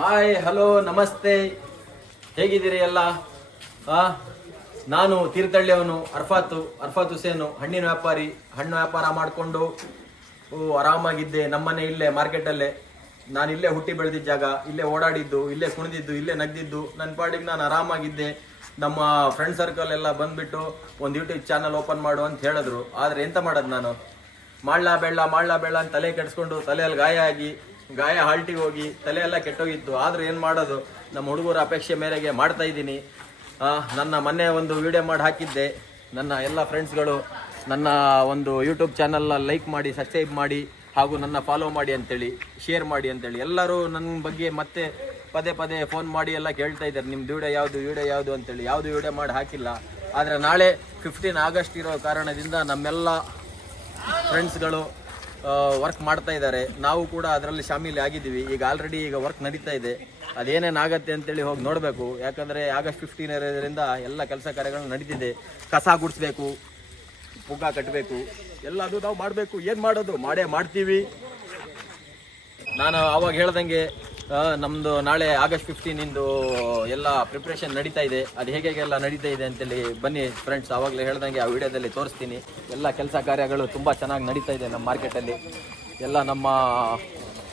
Hi, hello, ನಮಸ್ತೆ. ಹೇಗಿದ್ದೀರಿ ಎಲ್ಲ? ನಾನು ತೀರ್ಥಹಳ್ಳಿಯವನು, ಅರ್ಫಾತ್ ಹುಸೇನು, ಹಣ್ಣಿನ ವ್ಯಾಪಾರಿ. ಹಣ್ಣು ವ್ಯಾಪಾರ ಮಾಡಿಕೊಂಡು ಆರಾಮಾಗಿದ್ದೆ. ನಮ್ಮನೆ ಇಲ್ಲೇ ಮಾರ್ಕೆಟಲ್ಲೇ. ನಾನು ಇಲ್ಲೇ ಹುಟ್ಟಿ ಬೆಳೆದಿದ್ದ ಜಾಗ, ಇಲ್ಲೇ ಓಡಾಡಿದ್ದು, ಇಲ್ಲೇ ಕುಣಿದಿದ್ದು, ಇಲ್ಲೇ ನಗ್ದಿದ್ದು. ನನ್ನ ಪಾಡಿಗೆ ನಾನು ಆರಾಮಾಗಿದ್ದೆ. ನಮ್ಮ ಫ್ರೆಂಡ್ ಸರ್ಕಲ್ ಎಲ್ಲ ಬಂದ್ಬಿಟ್ಟು ಒಂದು ಯೂಟ್ಯೂಬ್ ಚಾನಲ್ ಓಪನ್ ಮಾಡು ಅಂತ ಹೇಳಿದ್ರು. ಆದರೆ ಎಂತ ಮಾಡೋದು, ನಾನು ಮಾಡ್ಲಾ ಬೇಡ ಅಂತ ತಲೆ ಕೆಡಿಸ್ಕೊಂಡು ತಲೆಯಲ್ಲಿ ಗಾಯ ಹಾಲ್ಟಿಗೆ ಹೋಗಿ ತಲೆ ಎಲ್ಲ ಕೆಟ್ಟೋಗಿತ್ತು. ಆದರೂ ಏನು ಮಾಡೋದು, ನಮ್ಮ ಹುಡುಗರ ಅಪೇಕ್ಷೆ ಮೇರೆಗೆ ಮಾಡ್ತಾ ಇದ್ದೀನಿ. ನನ್ನ ಮೊನ್ನೆ ಒಂದು ವಿಡಿಯೋ ಮಾಡಿ ಹಾಕಿದ್ದೆ. ನನ್ನ ಎಲ್ಲ ಫ್ರೆಂಡ್ಸ್ಗಳು ನನ್ನ ಒಂದು ಯೂಟ್ಯೂಬ್ ಚಾನಲ್ನ ಲೈಕ್ ಮಾಡಿ, ಸಬ್ಸ್ಕ್ರೈಬ್ ಮಾಡಿ, ಹಾಗೂ ನನ್ನ ಫಾಲೋ ಮಾಡಿ ಅಂತೇಳಿ, ಶೇರ್ ಮಾಡಿ ಅಂತೇಳಿ ಎಲ್ಲರೂ ನನ್ನ ಬಗ್ಗೆ ಮತ್ತೆ ಪದೇ ಫೋನ್ ಮಾಡಿ ಎಲ್ಲ ಕೇಳ್ತಾ ಇದ್ದಾರೆ, ನಿಮ್ದು ವಿಡಿಯೋ ಯಾವುದು ಅಂತೇಳಿ. ಯಾವುದು ವಿಡಿಯೋ ಮಾಡಿ ಹಾಕಿಲ್ಲ. ಆದರೆ ನಾಳೆ 15 ಆಗಸ್ಟ್ ಇರೋ ಕಾರಣದಿಂದ ನಮ್ಮೆಲ್ಲ ಫ್ರೆಂಡ್ಸ್ಗಳು ವರ್ಕ್ ಮಾಡ್ತಾ ಇದ್ದಾರೆ. ನಾವು ಕೂಡ ಅದರಲ್ಲಿ ಶಾಮೀಲಿ ಆಗಿದ್ದೀವಿ. ಈಗ ವರ್ಕ್ ನಡೀತಾ ಇದೆ. ಅದೇನೇನಾಗತ್ತೆ ಅಂತೇಳಿ ಹೋಗಿ ನೋಡಬೇಕು. ಯಾಕಂದರೆ ಆಗಸ್ಟ್ 15 ಇರೋದ್ರಿಂದ ಎಲ್ಲ ಕೆಲಸ ಕಾರ್ಯಗಳು ನಡೀತಿದೆ. ಕಸ ಗುಡಿಸ್ಬೇಕು, ಪುಗ್ಗ ಕಟ್ಟಬೇಕು, ಎಲ್ಲ ಅದು ನಾವು ಮಾಡಬೇಕು. ಏನು ಮಾಡೋದು, ಮಾಡ್ತೀವಿ. ನಾನು ಆವಾಗ ಹೇಳ್ದಂಗೆ ನಮ್ಮದು ನಾಳೆ ಆಗಸ್ಟ್ 15 ಎಲ್ಲ ಪ್ರಿಪ್ರೇಷನ್ ನಡೀತಾ ಇದೆ. ಅದು ಹೇಗೆಲ್ಲ ನಡೀತಾ ಇದೆ ಅಂತೇಳಿ ಬನ್ನಿ ಫ್ರೆಂಡ್ಸ್. ಆವಾಗಲೇ ಹೇಳ್ದಂಗೆ ಆ ವಿಡಿಯೋದಲ್ಲಿ ತೋರಿಸ್ತೀನಿ. ಎಲ್ಲ ಕೆಲಸ ಕಾರ್ಯಗಳು ತುಂಬ ಚೆನ್ನಾಗಿ ನಡೀತಾ ಇದೆ ನಮ್ಮ ಮಾರ್ಕೆಟಲ್ಲಿ. ಎಲ್ಲ ನಮ್ಮ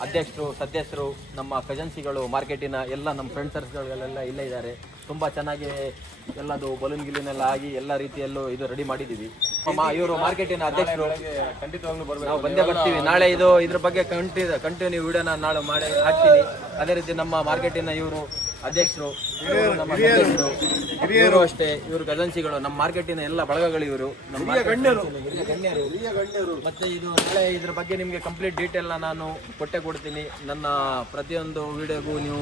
ಅಧ್ಯಕ್ಷರು, ಸದಸ್ಯರು, ನಮ್ಮ ಕಜನ್ಸಿಗಳು, ಮಾರ್ಕೆಟಿನ ಎಲ್ಲ ನಮ್ಮ ಫ್ರೆಂಡ್ ಸರ್ಕಲ್ಗಳೆಲ್ಲ ಇಲ್ಲೇ ಇದ್ದಾರೆ. ತುಂಬ ಚೆನ್ನಾಗಿ ಎಲ್ಲದು ಬಲೂನ್ ಗಿಲಿನೆಲ್ಲ ಆಗಿ ಎಲ್ಲ ರೀತಿಯಲ್ಲೂ ಇದು ರೆಡಿ ಮಾಡಿದ್ದೀವಿ. ಇವರು ಮಾರ್ಕೆಟಿನ ಅಧ್ಯಕ್ಷರು. ಖಂಡಿತವಾಗ್ಲೂ ನಾವು ಬಂದೇ ಬರ್ತೀವಿ. ನಾಳೆ ಇದ್ರ ಬಗ್ಗೆ ಕಂಟಿನ್ಯೂ ವಿಡಿಯೋನ ನಾಳೆ ಮಾಡಿ ಹಾಕ್ತೀನಿ. ಅದೇ ರೀತಿ ನಮ್ಮ ಮಾರ್ಕೆಟಿನ ಇವರು ಅಧ್ಯಕ್ಷರು, ನಮ್ಮ ಇವರು ಅಷ್ಟೇ, ಇವರು ಕಜನ್ಸಿಗಳು, ನಮ್ಮ ಮಾರ್ಕೆಟಿನ ಎಲ್ಲ ಬಳಗಗಳು ಇವರು, ನಮ್ಮ ಗಣ್ಯರು. ಮತ್ತೆ ಇದು ನಾಳೆ ಇದ್ರ ಬಗ್ಗೆ ನಿಮಗೆ ಕಂಪ್ಲೀಟ್ ಡೀಟೇಲ್ನ ನಾನು ಕೊಡ್ತೀನಿ. ನನ್ನ ಪ್ರತಿಯೊಂದು ವಿಡಿಯೋಗೂ ನೀವು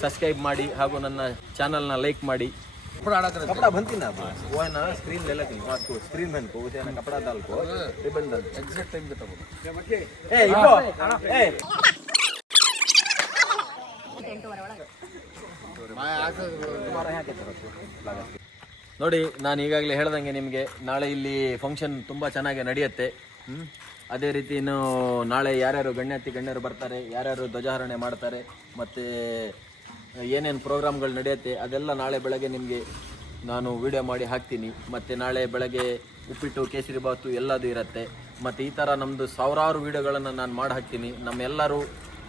ಸಬ್ಸ್ಕ್ರೈಬ್ ಮಾಡಿ ಹಾಗೂ ನನ್ನ ಚಾನಲ್ನ ಲೈಕ್ ಮಾಡಿ. कपड़ा बनती ना वो है ना, स्क्रीन ले लेती हूँ आपको, स्क्रीन मैन को उसे ना कपड़ा डाल को रिबन डाल एग्जैक्ट टाइम बताओ. ए इको ए ನೋಡಿ, ನಾನು ಈಗಾಗಲೇ ಹೇಳ್ದಂಗೆ ನಿಮಗೆ ನಾಳೆ ಇಲ್ಲಿ ಫಂಕ್ಷನ್ ತುಂಬ ಚೆನ್ನಾಗಿ ನಡೆಯುತ್ತೆ. ಅದೇ ರೀತಿ ಇನ್ನು ನಾಳೆ ಯಾರ್ಯಾರು ಗಣ್ಯರು ಬರ್ತಾರೆ, ಯಾರ್ಯಾರು ಧ್ವಜಾರೋಹಣೆ ಮಾಡ್ತಾರೆ, ಮತ್ತು ಏನೇನು ಪ್ರೋಗ್ರಾಮ್ಗಳು ನಡೆಯುತ್ತೆ ಅದೆಲ್ಲ ನಾಳೆ ಬೆಳಗ್ಗೆ ನಿಮಗೆ ನಾನು ವಿಡಿಯೋ ಮಾಡಿ ಹಾಕ್ತೀನಿ. ಮತ್ತು ನಾಳೆ ಬೆಳಗ್ಗೆ ಉಪ್ಪಿಟ್ಟು, ಕೇಸರಿ ಬಾತು ಎಲ್ಲದೂ ಇರುತ್ತೆ. ಮತ್ತು ಈ ಥರ ನಮ್ಮದು ಸಾವಿರಾರು ವೀಡಿಯೋಗಳನ್ನು ನಾನು ಮಾಡಿ ಹಾಕ್ತೀನಿ. ನಮ್ಮೆಲ್ಲರೂ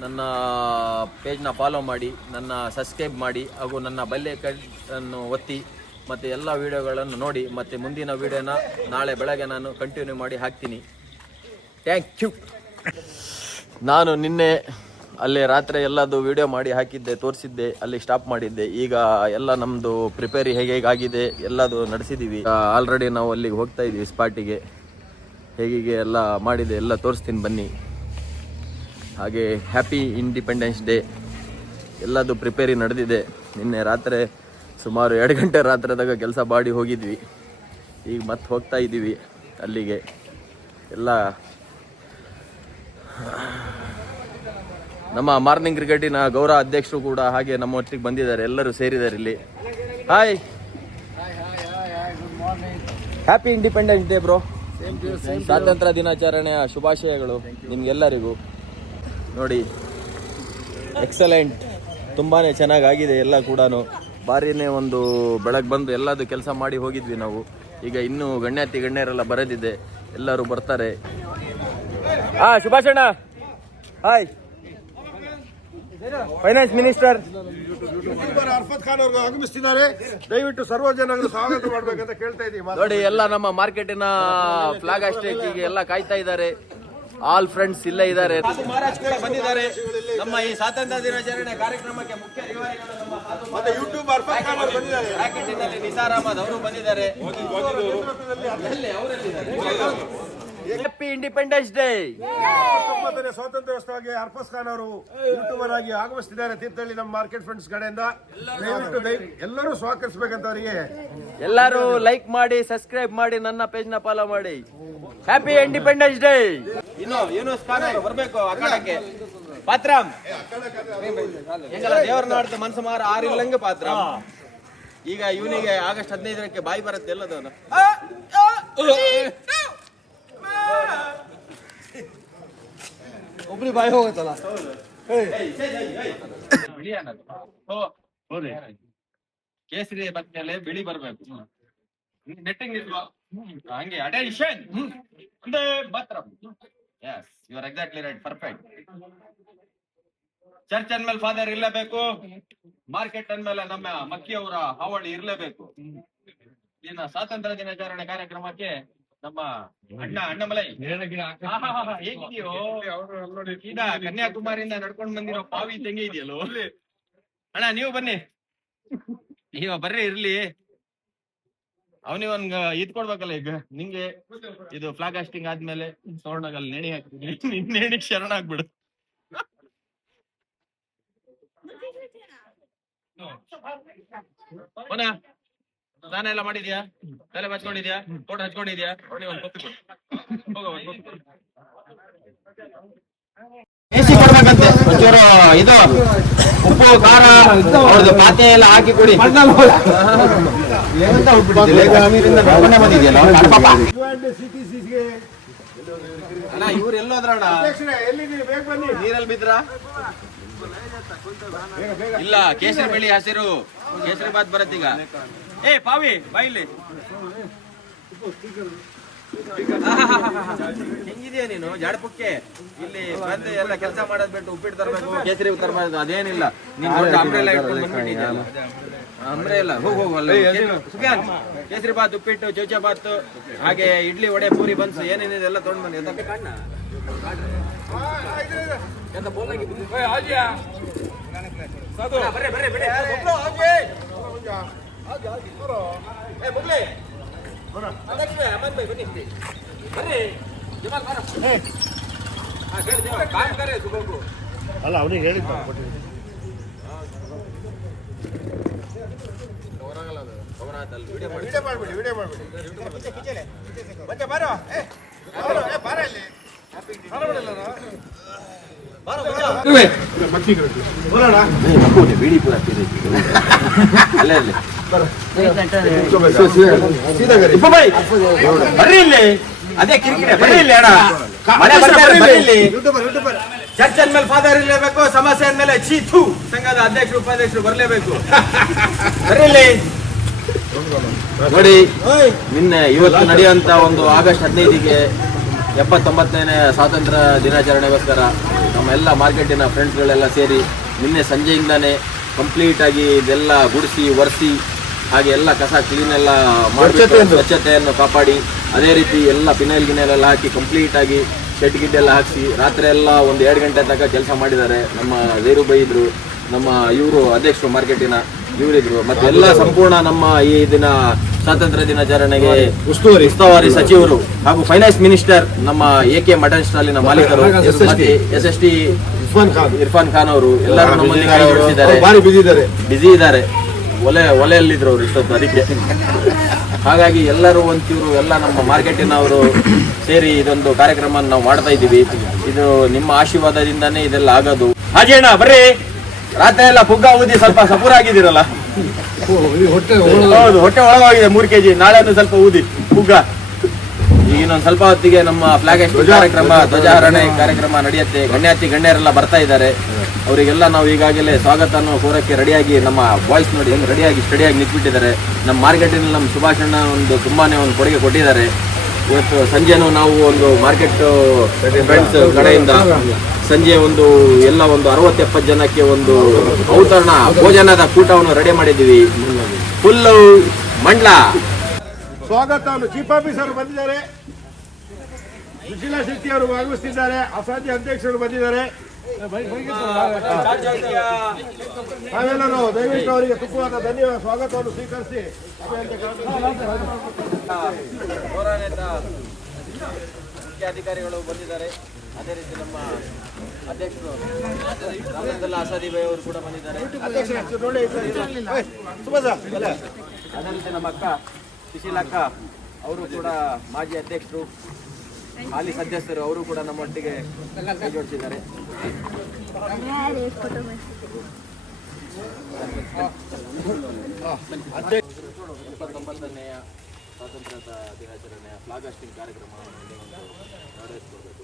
ನನ್ನ ಪೇಜ್ನ ಫಾಲೋ ಮಾಡಿ, ನನ್ನ ಸಬ್ಸ್ಕ್ರೈಬ್ ಮಾಡಿ, ಹಾಗೂ ನನ್ನ ಬೆಲ್ಲೈಕನ್ನು ಒತ್ತಿ, ಮತ್ತು ಎಲ್ಲ ವೀಡಿಯೋಗಳನ್ನು ನೋಡಿ. ಮತ್ತು ಮುಂದಿನ ವೀಡಿಯೋನ ನಾಳೆ ಬೆಳಗ್ಗೆ ನಾನು ಕಂಟಿನ್ಯೂ ಮಾಡಿ ಹಾಕ್ತೀನಿ. Thank you. ನಾನು ನಿನ್ನೆ ಅಲ್ಲೇ ರಾತ್ರಿ ಎಲ್ಲದು ವಿಡಿಯೋ ಮಾಡಿ ಹಾಕಿದ್ದೆ, ತೋರಿಸಿದ್ದೆ, ಅಲ್ಲಿ ಸ್ಟಾಪ್ ಮಾಡಿದ್ದೆ. ಈಗ ಎಲ್ಲ ನಮ್ಮದು ಪ್ರಿಪೇರಿ ಹೇಗಾಗಿದೆ ಎಲ್ಲದು ನಡೆಸಿದ್ದೀವಿ. ಆಲ್ರೆಡಿ ನಾವು ಅಲ್ಲಿಗೆ ಹೋಗ್ತಾ ಇದ್ದೀವಿ ಸ್ಪಾಟಿಗೆ. ಹೇಗೆ ಎಲ್ಲ ಮಾಡಿದೆ ಎಲ್ಲ ತೋರಿಸ್ತೀನಿ ಬನ್ನಿ. ಹಾಗೆ ಹ್ಯಾಪಿ ಇಂಡಿಪೆಂಡೆನ್ಸ್ ಡೇ ಎಲ್ಲದು ಪ್ರಿಪೇರಿ ನಡೆದಿದೆ. ನಿನ್ನೆ ರಾತ್ರಿ ಸುಮಾರು 2 ಗಂಟೆ ರಾತ್ರಿದಾಗ ಕೆಲಸ ಮಾಡಿ ಹೋಗಿದ್ವಿ. ಈಗ ಮತ್ತೆ ಹೋಗ್ತಾ ಇದ್ದೀವಿ ಅಲ್ಲಿಗೆ. ಎಲ್ಲ ನಮ್ಮ ಮಾರ್ನಿಂಗ್ ಕ್ರಿಕೆಟಿನ ಗೌರವ ಅಧ್ಯಕ್ಷರು ಕೂಡ ಹಾಗೆ ನಮ್ಮ ಒಟ್ಟಿಗೆ ಬಂದಿದ್ದಾರೆ. ಎಲ್ಲರೂ ಸೇರಿದ್ದಾರೆ ಇಲ್ಲಿ. Hi, happy independence day bro. ಸ್ವಾತಂತ್ರ್ಯ ದಿನಾಚರಣೆಯ ಶುಭಾಶಯಗಳು ನಿಮ್ಗೆಲ್ಲರಿಗೂ. ನೋಡಿ, ಎಕ್ಸಲೆಂಟ್, ತುಂಬಾ ಚೆನ್ನಾಗಾಗಿದೆ ಎಲ್ಲ ಕೂಡ. ಬಾರಿನೇ ಒಂದು ಬೆಳಗ್ಗೆ ಬಂದು ಎಲ್ಲದು ಕೆಲಸ ಮಾಡಿ ಹೋಗಿದ್ವಿ ನಾವು. ಈಗ ಇನ್ನೂ ಗಣ್ಯರೆಲ್ಲ ಬರೋದಿದೆ, ಎಲ್ಲರೂ ಬರ್ತಾರೆ. ಶುಭಾಶಣ. ಹಾಯ್, ಫೈನಾನ್ಸ್ ಮಿನಿಸ್ಟರ್ ಅರ್ಫತ್ ಖಾನ್ ಅವರು ಆಗಮಿಸ್ತಿದ್ದಾರೆ. ದಯವಿಟ್ಟು ಸರ್ವ ಜನಗಳು ಸ್ವಾಗತ ಮಾಡಬೇಕಂತ ಕೇಳ್ತಾ ಇದ್ದೀವಿ. ನೋಡಿ, ಎಲ್ಲ ನಮ್ಮ ಮಾರ್ಕೆಟಿನ ಫ್ಲಾಗ್ ಹಾಸ್ಟೇಕಿಗೆ ಎಲ್ಲ ಕಾಯ್ತಾ ಇದ್ದಾರೆ. ಆಲ್ ಫ್ರೆಂಡ್ಸ್ ಇಲ್ಲೇ ಇದ್ದಾರೆ. ಮಹಾರಾಜ್ ಕೂಡ ಬಂದಿದ್ದಾರೆ. ನಮ್ಮ ಈ ಸ್ವಾತಂತ್ರ್ಯ ದಿನಾಚರಣೆ ಕಾರ್ಯಕ್ರಮಕ್ಕೆ ಮುಖ್ಯ ಮತ್ತೆ ಯೂಟ್ಯೂಬ್ ಅರ್ಫತ್ ಖಾನ್ ಅವರು ಬಂದಿದ್ದಾರೆ. ಮಾರ್ಕೆಟಿನಲ್ಲಿ ನಿಸಾರ್ ಅಹಮದ್ ಅವರು ಬಂದಿದ್ದಾರೆ. Happy independence day. 19ನೇ ಸ್ವಾತಂತ್ರ್ಯೋತ್ಸವಕ್ಕೆ ಅರ್ಫತ್ ಖಾನ್ ಅವರು ಯೂಟ್ಯೂಬರ್ ಆಗಿ ಆಗಮಿಸ್ತಿದ್ದಾರೆ ತೀರ್ಥಹಳ್ಳಿ ನಮ್ಮ ಮಾರ್ಕೆಟ್ ಫ್ರೆಂಡ್ಸ್ ಕಡೆಯಿಂದ. ದಯವಿಟ್ಟು ಎಲ್ಲರೂ ಸ್ವಾಗತಿಸಬೇಕಂತ ಅವರಿಗೆ. ಎಲ್ಲರೂ ಲೈಕ್ ಮಾಡಿ, ಸಬ್ಸ್ಕ್ರೈಬ್ ಮಾಡಿ, ನನ್ನ ಪೇಜ್ ನ ಫಾಲೋ ಮಾಡಿ. Happy independence day. ಇನ್ನು ಯೂನುಸ್ ಖಾನ್ ಅವರು ಬರಬೇಕು ಅಖಾಡಕ್ಕೆ. ಪಾತ್ರಂ ಹೆಂಗಲ್ಲ ದೇವರ ನಾಡ್ದು ಮನಸ್ಸು ಮಾರ ಆರಿಲ್ಲಂಗೆ ಪಾತ್ರ. ಈಗ ಇವನಿಗೆ ಆಗಸ್ಟ್ 15ಕ್ಕೆ ಬಾಯಿ ಬರುತ್ತೆ ಎಲ್ಲದವನು. ಒಬ್ಬರಿ ಬಾಯಿ ಹೋಗುತ್ತಲ್ಲ. ಕೇಸರಿ ಬಂದ್ಮೇಲೆ ಬಿಳಿ ಬರ್ಬೇಕು. ನೆಟ್ಟಿಂಗ್ ಇಲ್ವಾ ಹಂಗೆ ಅಟೆನ್ಷನ್ ಒಂದೇ ಮಾತ್ರ. Yes you are exactly right, perfect. Church ಅಂದ್ಮೇಲೆ ಫಾದರ್ ಇರಲೇಬೇಕು, ಮಾರ್ಕೆಟ್ ಅಂದ್ಮೇಲೆ ನಮ್ಮ ಮಕ್ಕಿಯವರ ಹಾವಳಿ ಇರಲೇಬೇಕು. ಇನ್ನ ಸ್ವಾತಂತ್ರ್ಯ ದಿನಾಚರಣೆ ಕಾರ್ಯಕ್ರಮಕ್ಕೆ ನಮ್ಮ ಅಣ್ಣಮಲೈ ಹೇಗಿದೆಯೋ ಈಗ ಕನ್ಯಾಕುಮಾರಿಯಿಂದ ನಡ್ಕೊಂಡ್ ಬಂದಿರೋ ಪಾವಿ ತೆಂಗಿ ಇದೆಯಲ್ಲೋ ಅಣ್ಣ, ನೀವು ಬನ್ನಿ, ಈಗ ಬರ್ರಿ ಇರ್ಲಿ. ಅವನಿವನ್ಗ ಇದ್ ಕೊಡ್ಬೇಕಲ್ಲ ಈಗ ನಿಂಗೆ. ಇದು ಫ್ಲಾಗ್ ಹಾಸ್ಟಿಂಗ್ ಆದ್ಮೇಲೆ ಸವರ್ಣಗಲ್ಲಿ ನೇಣಿ ಹಾಕ್ತೀನಿ, ನೇಣಿಗೆ ಶರಣ ಆಗ್ಬಿಡು. ಸ್ನಾನ ಎಲ್ಲ ಮಾಡಿದ್ಯಾ? ತಲೆ ಬಚ್ಕೊಂಡಿದ್ಯಾ? ಫೋಟೋ ಹಚ್ಕೊಂಡಿದ್ಯಾ? ಒಂದ್ ಕಾಪಿ ಕೊಡು. ಬೇಸಿ ಕೊಡ್ಬೇಕಂತೆ ಒಂಚೂರು ಇದು ಉಪ್ಪು ಖಾರ ಅವ್ರದ್ದು ಪಾತೆ ಎಲ್ಲ ಹಾಕಿ ಕೊಡಿ. ಅಣ್ಣ ಇವ್ರು ಎಲ್ಲೋದ್ರಣ್ಣ? ನೀರಲ್ಲಿ ಬಿದ್ರ? ಇಲ್ಲ, ಕೇಸರಿ ಬಿಳಿ ಹಸಿರು ಕೇಸರಿ ಬಾತ್ ಬರತ್ತೀಗ. ಏ ಪಾವಿ ಬಾಯಿಲಿ ಹೆಂಗಿದೆಯಾ ನೀನು ಜಾಡಪುಕ್ಕೆ? ಇಲ್ಲಿ ಬಂದು ಎಲ್ಲ ಕೆಲಸ ಮಾಡೋದ್ ಬಿಟ್ಟು ಉಪ್ಪಿಟ್ಟು ತರಬೇಕು, ಕೇಸರಿ ತರಬಾರ್ದು, ಅದೇನಿಲ್ಲ. ನೀನ್ ಅಂಬ್ರೆಲ್ಲ ಇಟ್ಕೊಂಡು ಬಂದ್ಬಿಟ್ಟಿದ್ಯಲ್ಲ. ಅಂಬ್ರೆಲ್ಲ ಹೋಗಲ್ಲ. ಸುಖಾನ್ ಕೇಸರಿ ಬಾತ್, ಉಪ್ಪಿಟ್ಟು, ಚೌಚಾ ಬಾತ್, ಹಾಗೆ ಇಡ್ಲಿ, ವಡೆ, ಪೂರಿ, ಬನ್ಸ್ ಏನೇನಿದೆ ಎಲ್ಲ ತೊಗೊಂಡ್ ಬನ್ನಿ. ಅಲ್ಲ ಅವನಿಗೆ ಹೇಳಿದ್ದ ವಿಡಿಯೋ ಮಾಡ್ಬಿಡಿ ಬಾರೋ ಬಾರ ಇಲ್ಲಿ ಬರ್ರಿ ಇಲ್ಲಿ, ಅದೇ ಕಿರಿಕಿರಿ. ಬರ್ರಿ ಇಲ್ಲಿ ಅಣ್ಣ, ಚರ್ಚ್ ಅಂದ್ಮೇಲೆ ಫಾದರ್ ಇರಲೇಬೇಕು, ಸಮಸ್ಯೆ ಅಂದ್ಮೇಲೆ ಚೀತು ಸಂಘದ ಅಧ್ಯಕ್ಷರು ಉಪಾಧ್ಯಕ್ಷರು ಬರ್ಲೇಬೇಕು. ಬರ್ರಿ ಇಲ್ಲಿ ನೋಡಿ. ನಿನ್ನೆ ಇವತ್ತು ನಡೆಯುವಂತ ಒಂದು ಆಗಸ್ಟ್ 15ಗೆ 79ನೇ ಸ್ವಾತಂತ್ರ್ಯ ದಿನಾಚರಣೆಗೋಸ್ಕರ ನಮ್ಮ ಎಲ್ಲ ಮಾರ್ಕೆಟಿನ ಫ್ರೆಂಡ್ಸ್ಗಳೆಲ್ಲ ಸೇರಿ ನಿನ್ನೆ ಸಂಜೆಯಿಂದಾನೇ ಕಂಪ್ಲೀಟ್ ಆಗಿ ಇದೆಲ್ಲ ಗುಡಿಸಿ ಒರೆಸಿ, ಹಾಗೆ ಎಲ್ಲ ಕಸ ಕ್ಲೀನ್ ಎಲ್ಲ ಮಾಡಿ ಸ್ವಚ್ಛತೆಯನ್ನು ಕಾಪಾಡಿ, ಅದೇ ರೀತಿ ಎಲ್ಲ ಫಿನೈಲ್ ಗಿನೈಲ್ ಎಲ್ಲ ಹಾಕಿ ಕಂಪ್ಲೀಟ್ ಆಗಿ ಶೆಡ್ ಗಿಡ್ ಎಲ್ಲ ಹಾಕಿಸಿ ರಾತ್ರಿ ಎಲ್ಲ ಒಂದು 2 ಗಂಟೆ ತನಕ ಕೆಲಸ ಮಾಡಿದ್ದಾರೆ. ನಮ್ಮ ವೇರುಬೈ ಇದ್ರು, ನಮ್ಮ ಇವರು ಅಧ್ಯಕ್ಷರು ಮಾರ್ಕೆಟಿನ ಇವರಿದ್ರು, ಮತ್ತೆ ಎಲ್ಲ ಸಂಪೂರ್ಣ ನಮ್ಮ ಈ ದಿನ ಸ್ವಾತಂತ್ರ್ಯ ದಿನಾಚರಣೆಗೆ ಉಸ್ತುವಾರಿ ಸಚಿವರು ಹಾಗೂ ಫೈನಾನ್ಸ್ ಮಿನಿಸ್ಟರ್ ನಮ್ಮ AK ಮಟನ್ ಸ್ಟಾಲಿನ ಮಾಲೀಕರು ಮತ್ತೆ SST ಇರ್ಫಾನ್ ಖಾನ್ ಅವರು ಎಲ್ಲರೂ ನಮ್ಮೊಂದಿಗೆ ಬಿಸಿ ಇದ್ದಾರೆ. ಒಲೆಯಲ್ಲಿದ್ರು ಅವರು ಇಷ್ಟೊತ್ತು, ಅದಕ್ಕೆ ಹಾಗಾಗಿ ಎಲ್ಲರೂ ಒಂಚೂರು ಎಲ್ಲ ನಮ್ಮ ಮಾರ್ಕೆಟಿನವರು ಸೇರಿ ಇದೊಂದು ಕಾರ್ಯಕ್ರಮ ನಾವು ಮಾಡ್ತಾ ಇದ್ದೀವಿ. ಇದು ನಿಮ್ಮ ಆಶೀರ್ವಾದದಿಂದಾನೇ ಇದೆಲ್ಲ ಆಗೋದು. ಹಾಜೇಣ್ಣ ಬರ್ರಿ, ರಾತ್ರಿ ಎಲ್ಲ ಪುಗ್ಗ ಊದಿ ಸ್ವಲ್ಪ ಸಪೂರ ಆಗಿದ್ದೀರಲ್ಲ. ಹೌದು, ಹೊಟ್ಟೆ ಒಳಗೋಗಿದೆ 3 kg. ನಾಳೆ ಸ್ವಲ್ಪ ಊದಿ ಪುಗ್ಗ. ಈಗ ಇನ್ನೊಂದು ಸ್ವಲ್ಪ ಹೊತ್ತಿಗೆ ನಮ್ಮ ಫ್ಲಾಗ್ ಕಾರ್ಯಕ್ರಮ, ಧ್ವಜಾರೋಹಣೆ ಕಾರ್ಯಕ್ರಮ ನಡೆಯುತ್ತೆ. ಗಣ್ಯರೆಲ್ಲ ಬರ್ತಾ ಇದ್ದಾರೆ. ಅವರಿಗೆಲ್ಲ ನಾವು ಈಗಾಗಲೇ ಸ್ವಾಗತವನ್ನು ಕೋರಕ್ಕೆ ರೆಡಿಯಾಗಿ, ನಮ್ಮ ಬಾಯ್ಸ್ ನೋಡಿ ಹೆಂಗೆ ರೆಡಿಯಾಗಿ ಸ್ಟಡಿಯಾಗಿ ನಿಂತ್ಬಿಟ್ಟಿದ್ದಾರೆ. ನಮ್ಮ ಮಾರ್ಕೆಟಿನಲ್ಲಿ ನಮ್ಮ ಸುಭಾಷಣ್ಣ ತುಂಬಾನೇ ಒಂದು ಕೊಡುಗೆ ಕೊಟ್ಟಿದ್ದಾರೆ. ಇವತ್ತು ಸಂಜೆನೂ ನಾವು ಒಂದು ಮಾರ್ಕೆಟ್ ಫ್ರೆಂಡ್ಸ್ ಕಡೆಯಿಂದ ಸಂಜೆ ಒಂದು 60-70 ಜನಕ್ಕೆ ಒಂದು ಔತಣ ಭೋಜನದ ಕೂಟವನ್ನು ರೆಡಿ ಮಾಡಿದ್ದೀವಿ. ಫುಲ್ಲು ಮಂಡ್ಲ ಸ್ವಾಗತವನ್ನು ಚೀಫ್ ಆಫೀಸರ್ ಬಂದಿದ್ದಾರೆ, ಸುಶೀಲಾ ಶೆಟ್ಟಿ ಅವರು ಭಾಗವಹಿಸುತ್ತಿದ್ದಾರೆ, ಅಸಾಧ್ಯ ಅಧ್ಯಕ್ಷರು ಬಂದಿದ್ದಾರೆ. ನಾವೆಲ್ಲರೂ ದಯವಿಟ್ಟು ಅವರಿಗೆ ತುಪ್ಪವಾದ ಧನ್ಯವಾದ ಸ್ವಾಗತವನ್ನು ಸ್ವೀಕರಿಸಿ ಮುಖ್ಯಾಧಿಕಾರಿಗಳು ಬಂದಿದ್ದಾರೆ. ಅದೇ ರೀತಿ ನಮ್ಮ ಅಧ್ಯಕ್ಷರು ಅಸಾದಿ ಬೈ ಅವರು ಕೂಡ ಬಂದಿದ್ದಾರೆ. ಅದೇ ರೀತಿ ನಮ್ಮ ಅಕ್ಕ ಸುಶೀಲಕ್ಕ ಅವರು ಕೂಡ ಮಾಜಿ ಅಧ್ಯಕ್ಷರು, ಹಾಲಿ ಸದಸ್ಯರು, ಅವರು ಕೂಡ ನಮ್ಮೊಟ್ಟಿಗೆ ಕೈ ಜೋಡಿಸಿದ್ದಾರೆ. 29ನೇ ಸ್ವಾತಂತ್ರ್ಯ ದಿನಾಚರಣೆಯ ಫ್ಲಾಗ್ ಹಾಸ್ಟಿಂಗ್ ಕಾರ್ಯಕ್ರಮವನ್ನು ನಡೆಸಿಕೊಡಬೇಕು.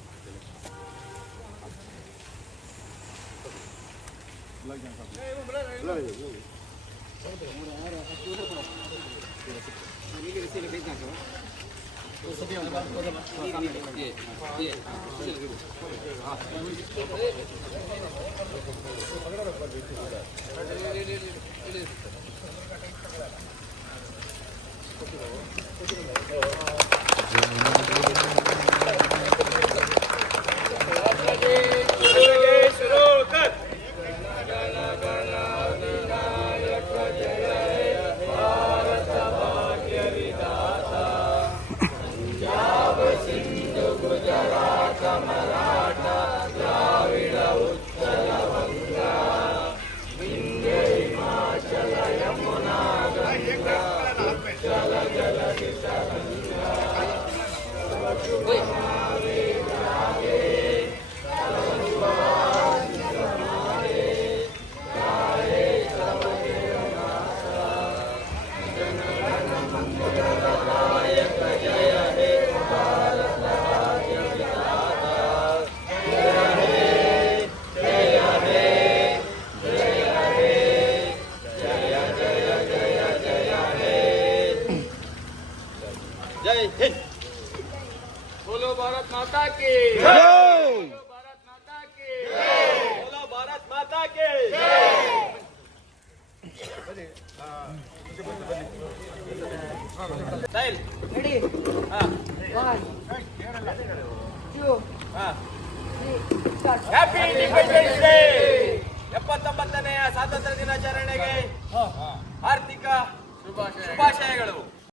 जय हिंद। बोलो भारत माता की ಜೈ! बोलो भारत माता की बोलो भारत माता के स्टाइल Ready? ಹಾ 1, 2, ಹಾ 3, start. ಹ್ಯಾಪಿ ಇಂಡಿಪೆಂಡೆನ್ಸ್ ಡೇ 79ನೇ ಸ್ವಾತಂತ್ರ್ಯ ದಿನಾಚರಣೆಗೆ ಹಾರ್ದಿಕ ಶುಭಾಶಯಗಳು.